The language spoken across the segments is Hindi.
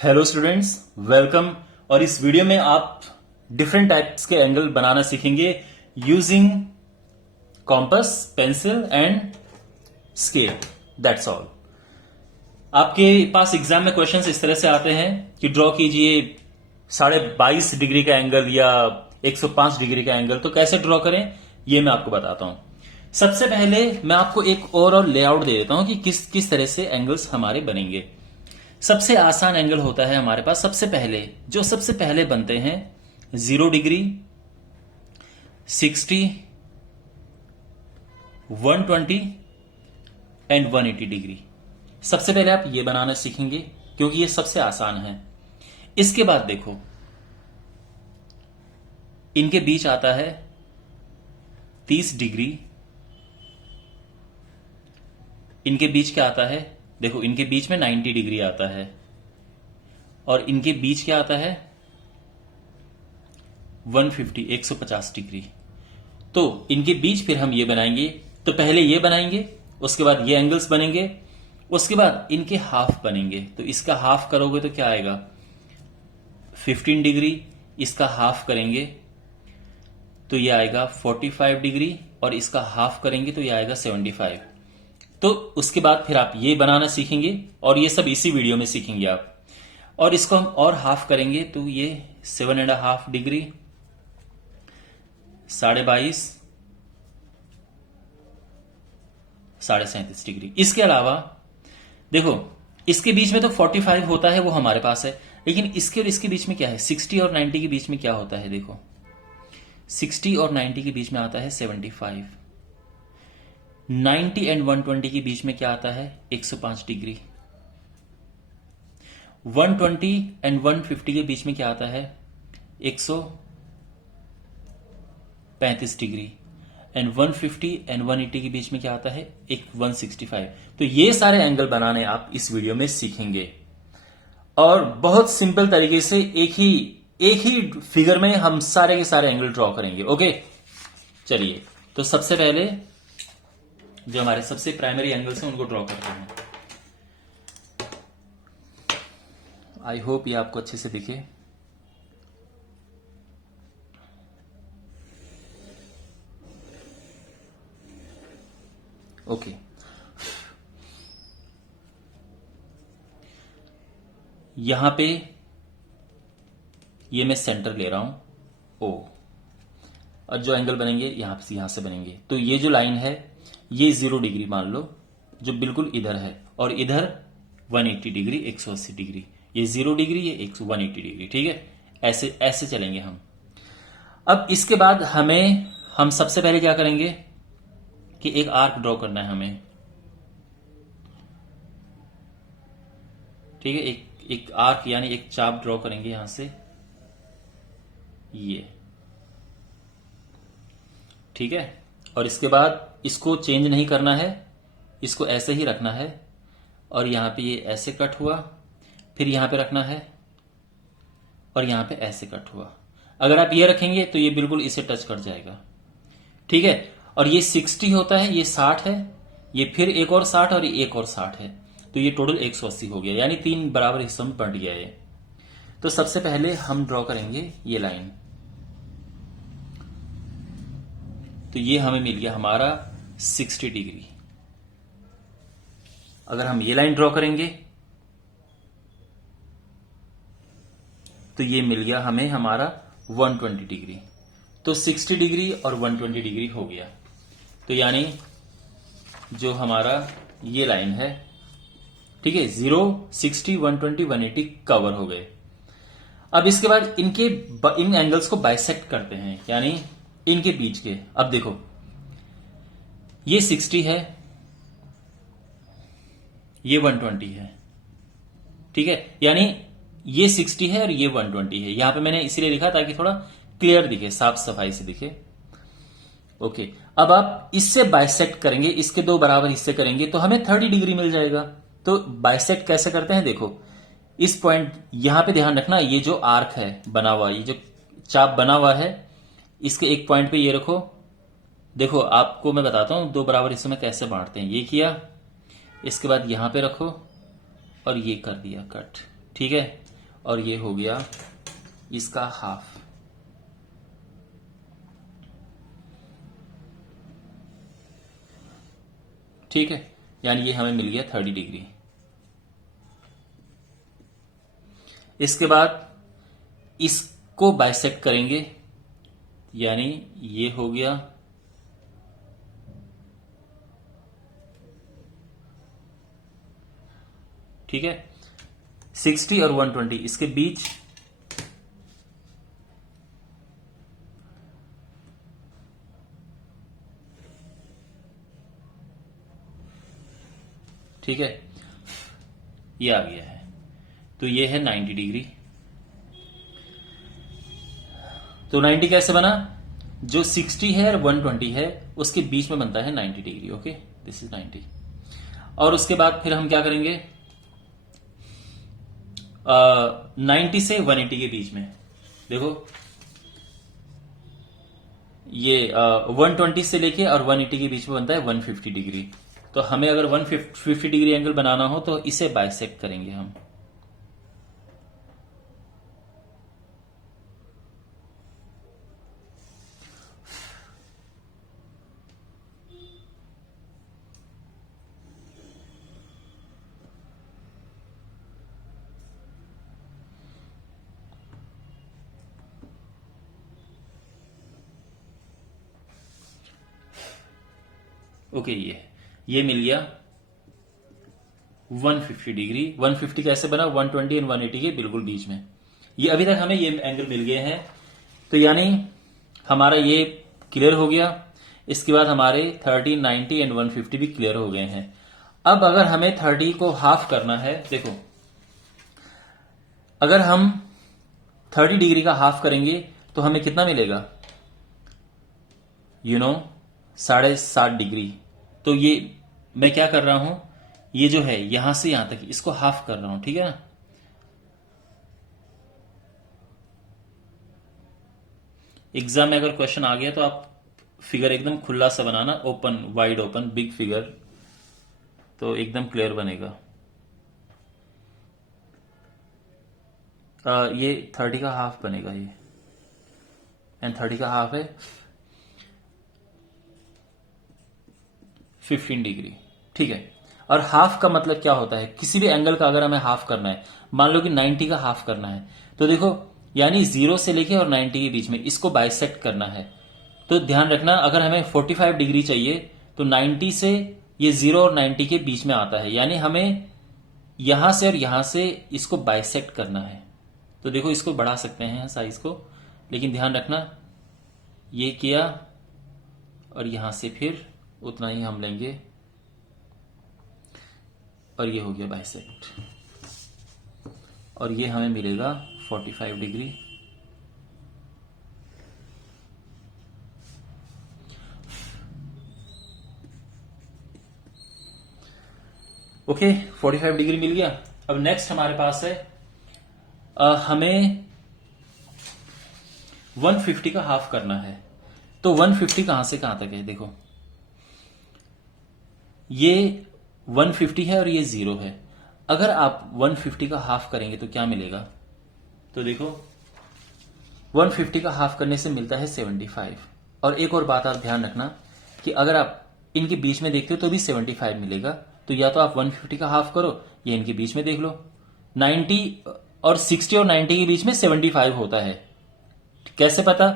Hello students, welcome. और इस वीडियो में आप डिफरेंट टाइप्स के एंगल बनाना सीखेंगे using compass, pencil and scale. That's all. आपके पास एग्जाम में क्वेश्चंस इस तरह से आते हैं कि ड्रॉ कीजिए 22.5 डिग्री का एंगल या 105 डिग्री का एंगल। तो कैसे ड्रॉ करें ये मैं आपको बताता हूं। सबसे पहले मैं आपको एक ओवरऑल लेआउट दे देता हूं कि किस किस तरह से एंगल्स हमारे बनेंगे। सबसे आसान एंगल होता है हमारे पास सबसे पहले बनते हैं 0 डिग्री, 60, 120 एंड 180 डिग्री। सबसे पहले आप ये बनाना सीखेंगे क्योंकि ये सबसे आसान है। इसके बाद देखो, इनके बीच आता है 30 डिग्री। इनके बीच क्या आता है, देखो इनके बीच में 90 डिग्री आता है और इनके बीच क्या आता है 150 डिग्री। तो इनके बीच फिर हम ये बनाएंगे। तो पहले ये बनाएंगे, उसके बाद ये एंगल्स बनेंगे, उसके बाद इनके हाफ बनेंगे। तो इसका हाफ करोगे तो क्या आएगा 15 डिग्री। इसका हाफ करेंगे तो ये आएगा 45 डिग्री और इसका हाफ करेंगे तो ये आएगा 75। तो उसके बाद फिर आप ये बनाना सीखेंगे और ये सब इसी वीडियो में सीखेंगे आप। और इसको हम और हाफ करेंगे तो ये 7.5 डिग्री, 22.5, 37.5 डिग्री। इसके अलावा देखो, इसके बीच में तो 45 होता है, वो हमारे पास है। लेकिन इसके और इसके बीच में क्या है, 60 और 90 के बीच में क्या होता है, देखो 60 और 90 के बीच में आता है 75। 90 एंड 120 के बीच में क्या आता है 105 डिग्री। 120 एंड 150 के बीच में क्या आता है 135 डिग्री। एंड 150 एंड 180 के बीच में क्या आता है 165। तो ये सारे एंगल बनाने आप इस वीडियो में सीखेंगे और बहुत सिंपल तरीके से एक ही फिगर में हम सारे के सारे एंगल ड्रॉ करेंगे। ओके, चलिए। तो सबसे पहले जो हमारे सबसे प्राइमरी एंगल्स हैं उनको ड्रॉ करते हैं। आई होप ये आपको अच्छे से दिखे। ओके, यहां पे ये मैं सेंटर ले रहा हूं ओ, और जो एंगल बनेंगे यहां से बनेंगे। तो ये जो लाइन है ये 0 डिग्री मान लो, जो बिल्कुल इधर है, और इधर 180 डिग्री, 180 डिग्री। ये 0 डिग्री, ये 180 डिग्री। ठीक है, ऐसे ऐसे चलेंगे हम। अब इसके बाद हम सबसे पहले क्या करेंगे कि एक आर्क ड्रॉ करना है हमें। ठीक है, एक आर्क यानी एक चाप ड्रॉ करेंगे यहां से, ये। ठीक है, और इसके बाद इसको चेंज नहीं करना है, इसको ऐसे ही रखना है। और यहां पे ये ऐसे कट हुआ, फिर यहां पे रखना है और यहां पे ऐसे कट हुआ। अगर आप ये रखेंगे तो ये बिल्कुल इसे टच कर जाएगा। ठीक है, और ये 60 होता है, ये 60 है, ये फिर एक और 60 और ये एक और 60 है। तो ये टोटल 180 हो गया, यानी 3 बराबर हिस्सों में बंट गया ये। तो सबसे पहले हम ड्रॉ करेंगे ये लाइन। तो ये हमें मिल गया हमारा 60 डिग्री। अगर हम ये लाइन ड्रॉ करेंगे तो ये मिल गया हमें हमारा 120 डिग्री। तो 60 डिग्री और 120 डिग्री हो गया। तो यानी जो हमारा ये लाइन है, ठीक है, 0, 60, 120, 180 कवर हो गए। अब इसके बाद इन एंगल्स को बाइसेक्ट करते हैं, यानी इनके बीच के। अब देखो, ये 60 है, ये 120 है। ठीक है, यानी ये 60 है और ये 120 है। यहां पे मैंने इसीलिए लिखा ताकि थोड़ा क्लियर दिखे, साफ सफाई से दिखे। ओके, अब आप इससे बाइसेक्ट करेंगे, इसके 2 बराबर हिस्से करेंगे तो हमें 30 डिग्री मिल जाएगा। तो बाइसेक्ट कैसे करते हैं, देखो इस पॉइंट, यहां पे ध्यान रखना, ये जो आर्क है बना हुआ, ये जो चाप बना हुआ है, इसके एक पॉइंट पे ये रखो। देखो आपको मैं बताता हूं 2 बराबर हिस्सों में कैसे बांटते हैं। ये किया, इसके बाद यहां पे रखो और ये कर दिया कट। ठीक है, और ये हो गया इसका हाफ। ठीक है, यानी ये हमें मिल गया 30 डिग्री। इसके बाद इसको बाइसेक्ट करेंगे, यानी ये हो गया ठीक है 60 और 120 इसके बीच ठीक है, ये आ गया है। तो ये है 90 डिग्री। तो 90 कैसे बना? जो 60 है और 120 है उसके बीच में बनता है 90 डिग्री। Okay, this is 90। और उसके बाद फिर हम क्या करेंगे? 90 से 180 के बीच में देखो, ये 120 से लेके और 180 के बीच में बनता है 150 डिग्री। तो हमें अगर 150 डिग्री एंगल बनाना हो तो इसे बाइसेक्ट करेंगे हम। ओके, ये मिल गया 150 डिग्री। 150 कैसे बना? 120 एंड 180 के बिल्कुल बीच में। ये अभी तक हमें ये एंगल मिल गए हैं। तो यानी हमारा ये क्लियर हो गया। इसके बाद हमारे 30, 90 एंड 150 भी क्लियर हो गए हैं। अब अगर हमें 30 को हाफ करना है, देखो अगर हम 30 डिग्री का हाफ करेंगे तो हमें कितना मिलेगा? 7.5 डिग्री। तो ये मैं क्या कर रहा हूं, ये जो है यहां से यहां तक इसको हाफ कर रहा हूं, ठीक है ना। एग्जाम में अगर क्वेश्चन आ गया तो आप फिगर एकदम खुला सा बनाना, open, wide open, big figure, तो एकदम क्लियर बनेगा। ये 30 का हाफ बनेगा ये, एंड 30 का हाफ है 15 डिग्री। ठीक है, और हाफ का मतलब क्या होता है? किसी भी एंगल का अगर हमें हाफ करना है, मान लो कि 90 का हाफ करना है, तो देखो यानी 0 से लेके और 90 के बीच में इसको बाइसेक्ट करना है। तो ध्यान रखना, अगर हमें 45 डिग्री चाहिए तो 90 से ये 0 और 90 के बीच में आता है, यानी हमें यहां से और यहां से इसको बाइसेक्ट करना है। तो देखो इसको बढ़ा सकते हैं साइज को, लेकिन ध्यान रखना ये किया और यहां से फिर उतना ही हम लेंगे और ये हो गया बाइसेक्ट, और ये हमें मिलेगा 45 डिग्री। ओके, 45 डिग्री मिल गया। अब नेक्स्ट हमारे पास है हमें 150 का हाफ करना है। तो 150 कहां से कहां तक है? देखो ये 150 है और ये 0 है। अगर आप 150 का हाफ करेंगे तो क्या मिलेगा? तो देखो 150 का हाफ करने से मिलता है 75। और एक और बात आप ध्यान रखना कि अगर आप इनके बीच में देखते हो तो भी 75 मिलेगा। तो या तो आप 150 का हाफ करो या इनके बीच में देख लो। 90 और 60 और 90 के बीच में 75 होता है। कैसे पता?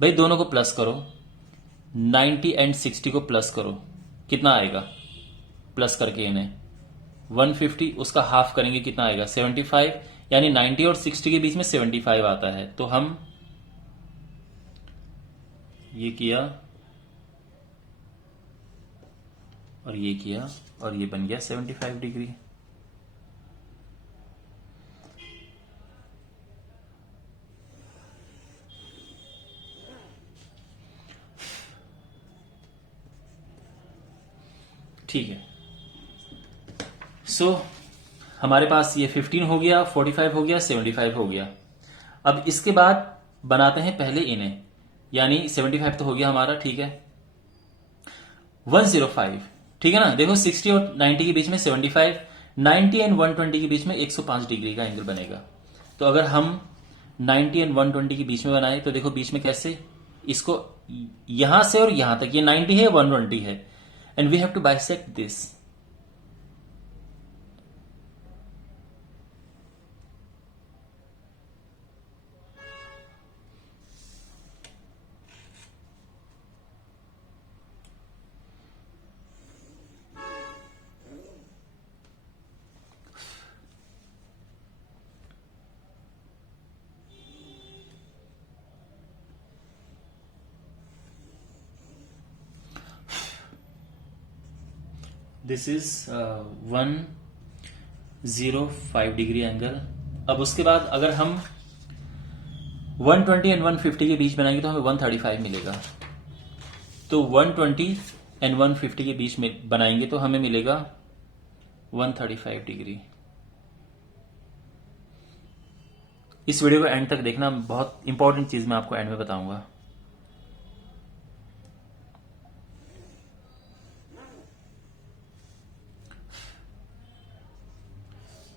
भाई दोनों को प्लस करो, 90 एंड 60 को प्लस करो, कितना आएगा? प्लस करके इन्हें 150 उसका हाफ करेंगे, कितना आएगा? 75, यानी 90 और 60 के बीच में 75 आता है। तो हम ये किया और ये किया और ये बन गया 75 डिग्री। ठीक है, सो हमारे पास ये 15 हो गया, 45 हो गया, 75 हो गया। अब इसके बाद बनाते हैं पहले इन्हें, यानी 75 तो हो गया हमारा, ठीक है। 105, ठीक है ना। देखो 60 और 90 के बीच में 75, 90 एंड 120 के बीच में 105 डिग्री का एंगल बनेगा। तो अगर हम 90 एंड 120 के बीच में बनाए तो देखो बीच में कैसे, इसको यहां से और यहां तक, ये 90 है 120 है, and we have to bisect this. This is 105 degree angle. अब उसके बाद अगर हम 120 एंड 150 के बीच बनाएंगे तो हमें 135 मिलेगा. तो 120 एंड 150 के बीच में बनाएंगे तो हमें मिलेगा 135 डिग्री. इस वीडियो को एंड तक देखना, बहुत इंपॉर्टेंट चीज मैं आपको एंड में बताऊंगा.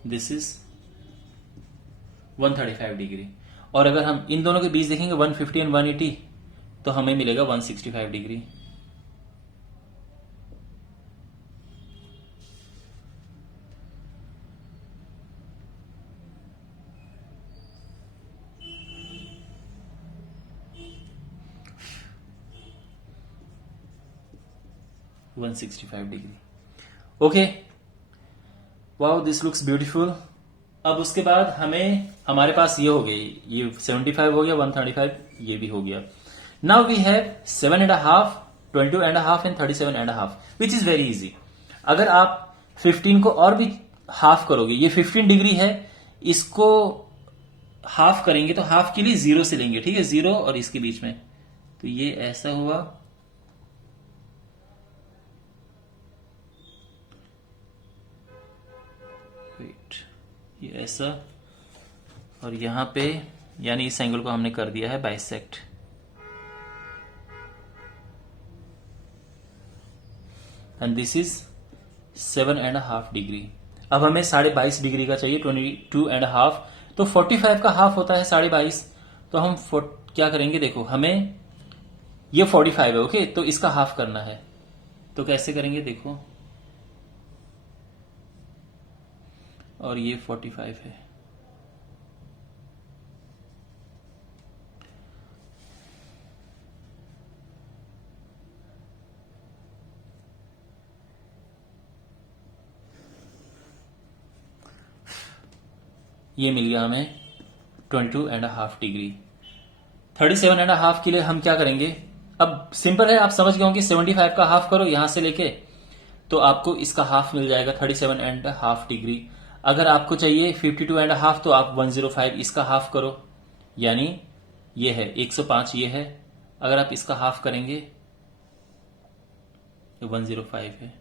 This is 135 degree. और अगर हम इन दोनों के बीच देखेंगे 150 एंड 180 तो हमें मिलेगा 165 degree. Okay, wow, this looks beautiful. अब उसके बाद हमें, हमारे पास ये हो गई, ये 75 हो गया, 135 ये भी हो गया. Now we have 7.5, 22.5 and 37.5, which is very easy. अगर आप 15 को और भी हाफ करोगे, ये 15 डिग्री है, इसको हाफ करेंगे तो हाफ के लिए 0 से लेंगे, ठीक है, 0 और इसके बीच में, तो ये ऐसा हुआ. वेट, ये ऐसा, और यहां पे यानी इस एंगल को हमने कर दिया है bisect. And this is 7.5 degree. अब हमें 22.5 डिग्री का चाहिए, 22.5, तो 45 का हाफ होता है 22.5. तो हम क्या करेंगे, देखो हमें ये 45 है, ओके, तो इसका हाफ करना है. तो कैसे करेंगे देखो, और ये 45 है. ये मिल गया हमें 22.5 डिग्री. 37.5 के लिए हम क्या करेंगे, अब सिंपल है, आप समझ गए होंगे. 75 का हाफ करो यहां से लेके, तो आपको इसका हाफ मिल जाएगा 37.5 डिग्री. अगर आपको चाहिए 52.5 तो आप 105 इसका हाफ करो, यानी ये है 105, ये है. अगर आप इसका हाफ करेंगे तो 105 है.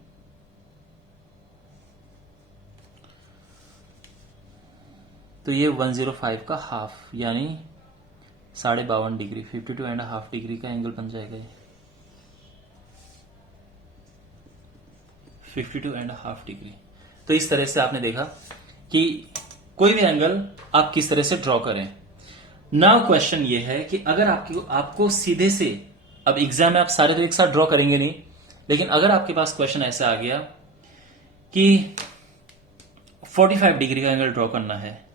तो ये 105 का हाफ यानी 52.5 डिग्री, 52.5 डिग्री का एंगल बन जाएगा ये. 52.5 डिग्री. तो इस तरह से आपने देखा कि कोई भी एंगल आप किस तरह से ड्रॉ करें. नाउ क्वेश्चन ये है कि अगर आपको सीधे से, अब एग्जाम में आप सारे तो एक साथ ड्रॉ करेंगे नहीं, लेकिन अगर आपके पास क्वेश्चन ऐसा आ गया कि 45 डिग्री का एंगल ड्रॉ करना है,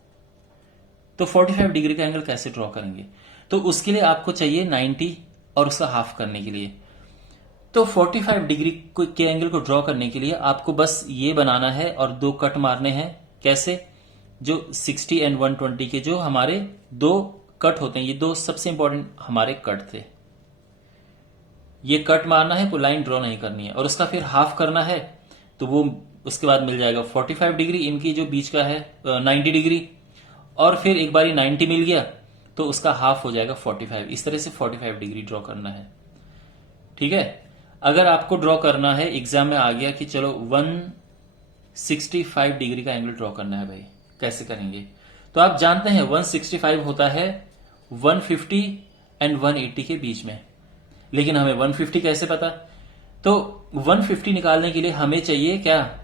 तो 45 डिग्री का एंगल कैसे ड्रॉ करेंगे, तो उसके लिए आपको चाहिए 90 और उसका हाफ करने के लिए. तो 45 डिग्री के एंगल को ड्रॉ करने के लिए आपको बस ये बनाना है और 2 कट मारने हैं. कैसे, जो 60 एंड 120 के जो हमारे 2 कट होते हैं, ये 2 सबसे इंपॉर्टेंट हमारे कट थे. ये कट मारना है, कोई लाइन ड्रॉ नहीं करनी है, और उसका फिर हाफ करना है. तो वो उसके बाद मिल जाएगा 45 डिग्री, इनकी जो बीच का है 90 डिग्री, और फिर एक बारी 90 मिल गया तो उसका हाफ हो जाएगा 45. इस तरह से 45 डिग्री ड्रॉ करना है, ठीक है. अगर आपको ड्रॉ करना है, एग्जाम में आ गया कि चलो 165 डिग्री का एंगल ड्रॉ करना है भाई, कैसे करेंगे, तो आप जानते हैं 165 होता है 150 एंड 180 के बीच में. लेकिन हमें 150 कैसे पता, तो 150 निकालने के लिए हमें चाहिए क्या,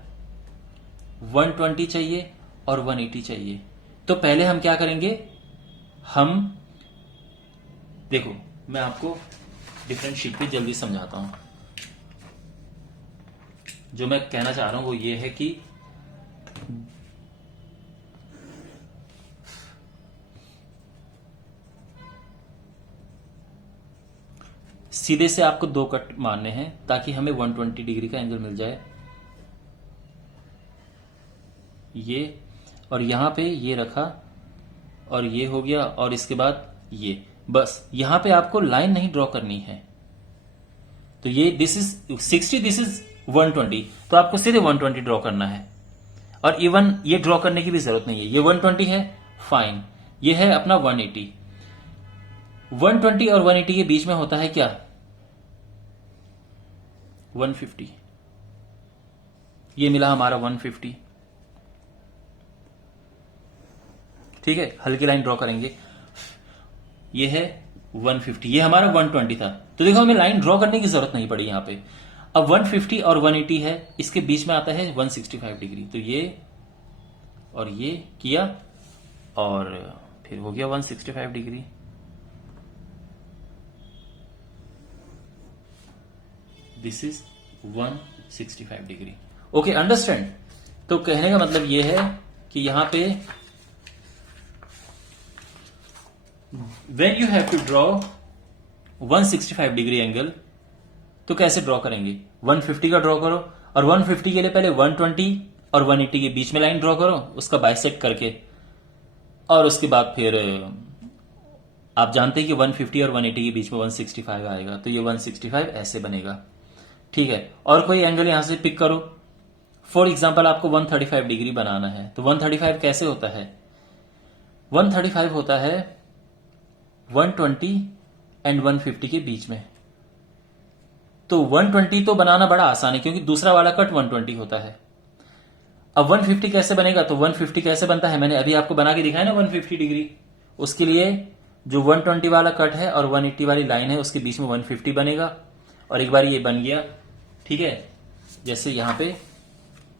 120 चाहिए और 180 चाहिए. तो पहले हम क्या करेंगे, हम देखो मैं आपको डिफरेंट शीट पे जल्दी समझाता हूं। जो मैं कहना चाह रहा हूं वो ये है कि सीधे से आपको 2 कट मारने हैं ताकि हमें 120 डिग्री का एंगल मिल जाए। ये और यहां पे ये रखा और ये हो गया, और इसके बाद ये, बस यहां पे आपको लाइन नहीं ड्रॉ करनी है। तो ये दिस इज 60, दिस इज 120, तो आपको सीधे 120 ड्रॉ करना है। और इवन ये ड्रॉ करने की भी जरूरत नहीं है, ये 120 है, फाइन। ये है अपना 180। 120 और 180 के बीच में होता है क्या, 150। ये मिला हमारा 150। ठीक है, हल्की लाइन ड्रॉ करेंगे। ये है 150, ये हमारा 120 था। तो देखो हमें लाइन ड्रॉ करने की जरूरत नहीं पड़ी यहां पे। अब 150 और 180 है, इसके बीच में आता है 165 डिग्री। तो ये और ये किया और फिर हो गया 165 degree. This is 165 degree. Okay, understand. तो कहने का मतलब ये है कि यहां पे when you have to draw 165 degree angle, तो कैसे ड्रॉ करेंगे, 150 का ड्रॉ करो, और 150 के लिए पहले 120 और 180 के बीच में लाइन ड्रॉ करो, उसका बाइसेक्ट करके, और उसके बाद फिर आप जानते हैं कि 150 और 180 के बीच में 165 आएगा, तो ये 165 ऐसे बनेगा। ठीक है, और कोई एंगल यहां से पिक करो। फॉर एग्जाम्पल आपको 135 डिग्री बनाना है, तो 135 कैसे होता है, 135 होता है 120 एंड 150 के बीच में। तो 120 तो बनाना बड़ा आसान है क्योंकि दूसरा वाला कट 120 होता है। अब 150 कैसे बनेगा, तो 150 कैसे बनता है, मैंने अभी आपको बना के दिखाया ना 150 डिग्री। उसके लिए जो 120 वाला कट है और 180 वाली लाइन है उसके बीच में 150 बनेगा। और एक बार ये बन गया, ठीक है, जैसे यहां पे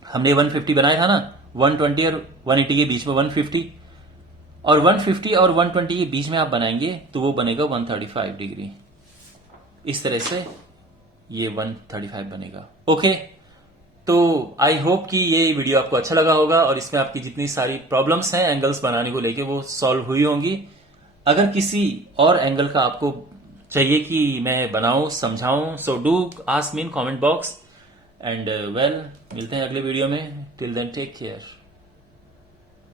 हमने 150 बनाया था ना, 120 और 180 के बीच में 150, और 150 और 120 के बीच में आप बनाएंगे तो वो बनेगा 135 डिग्री। इस तरह से ये 135 बनेगा। ओके, तो आई होप कि ये वीडियो आपको अच्छा लगा होगा और इसमें आपकी जितनी सारी प्रॉब्लम्स हैं एंगल्स बनाने को लेके वो सॉल्व हुई होंगी। अगर किसी और एंगल का आपको चाहिए कि मैं बनाऊं, समझाऊं, so do ask me in comment box. And well, मिलते हैं अगले वीडियो में। Till then take care.